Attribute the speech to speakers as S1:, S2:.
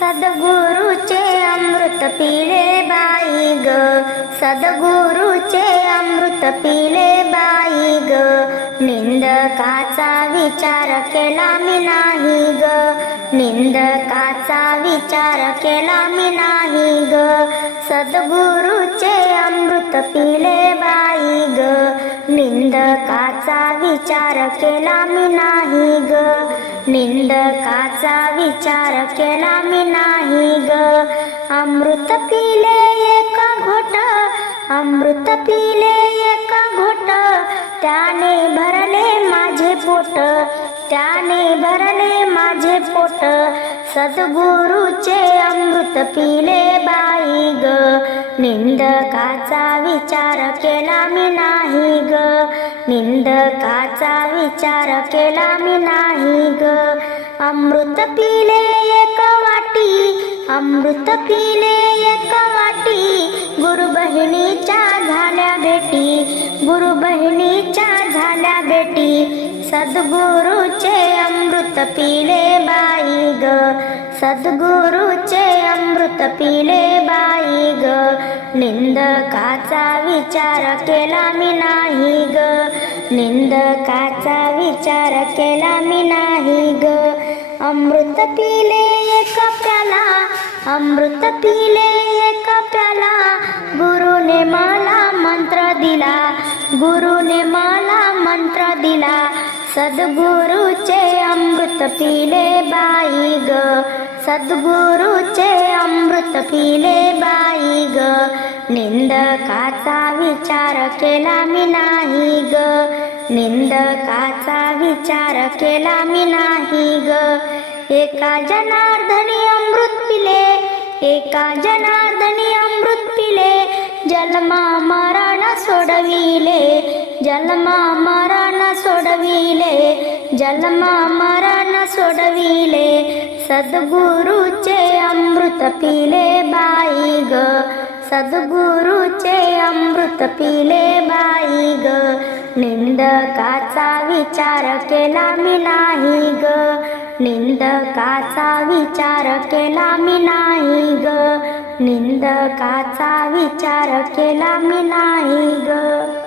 S1: सद्गुरूचे अमृत पिले बाई ग. सद्गुरूचे अमृत पिले बाई ग. निंदकाचा विचार केला मी नाही ग. निंदकाचा विचार केला मी नाही ग. सद्गुरूचे अमृत पिले बाई ग. निंदकाचा विचार केला मी नाही ग. निंदकाचा विचार केला मी नाही ग. अमृत पिले एका घोट अमृत पिले एका घोट. त्याने भरले माझे पोट त्याने भरले माझे पोट. सद्गुरूचे अमृत पिले बाई ग. निंदकाचा विचार केला मी नाही ग. निंदकाचा विचार केला मी नाही ग. अमृत पिले एक वाटी अमृत पिले एक वाटी. गुरु बहिणीच्या झाल्या भेटी गुरु बहिणीच्या झाल्या भेटी. सद्गुरूचे अमृत पिले बाई अमृत पिले बाई ग. निंदकाचा विचार केला मी नाही ग. निंदकाचा विचार केला मी नाही ग. अमृत पिले एक प्याला अमृत पिले एक प्याला. गुरुने मला मंत्र दिला गुरुने मला मंत्र दिला. सद्गुरूचे अमृत पिले बाई ग. सद्गुरूचे अमृत पिले बाई ग. निंदकाचा विचार केला मी नाही ग. निंदकाचा विचार केला मी नाही ग. एका जनार्दनी अमृत पिले एका जनार्दनी अमृत पिले. जन्मा मरण सोडविले जन्मा मरण सोडविले जन्मा मरण सोडविले. सद्गुरूचे अमृत पिले बाई ग. सद्गुरूचे अमृत पिले बाई ग. निंदकाचा विचार केला मी नाही ग. निंदकाचा विचार केला मी नाही ग. निंदकाचा विचार केला मी नाही ग.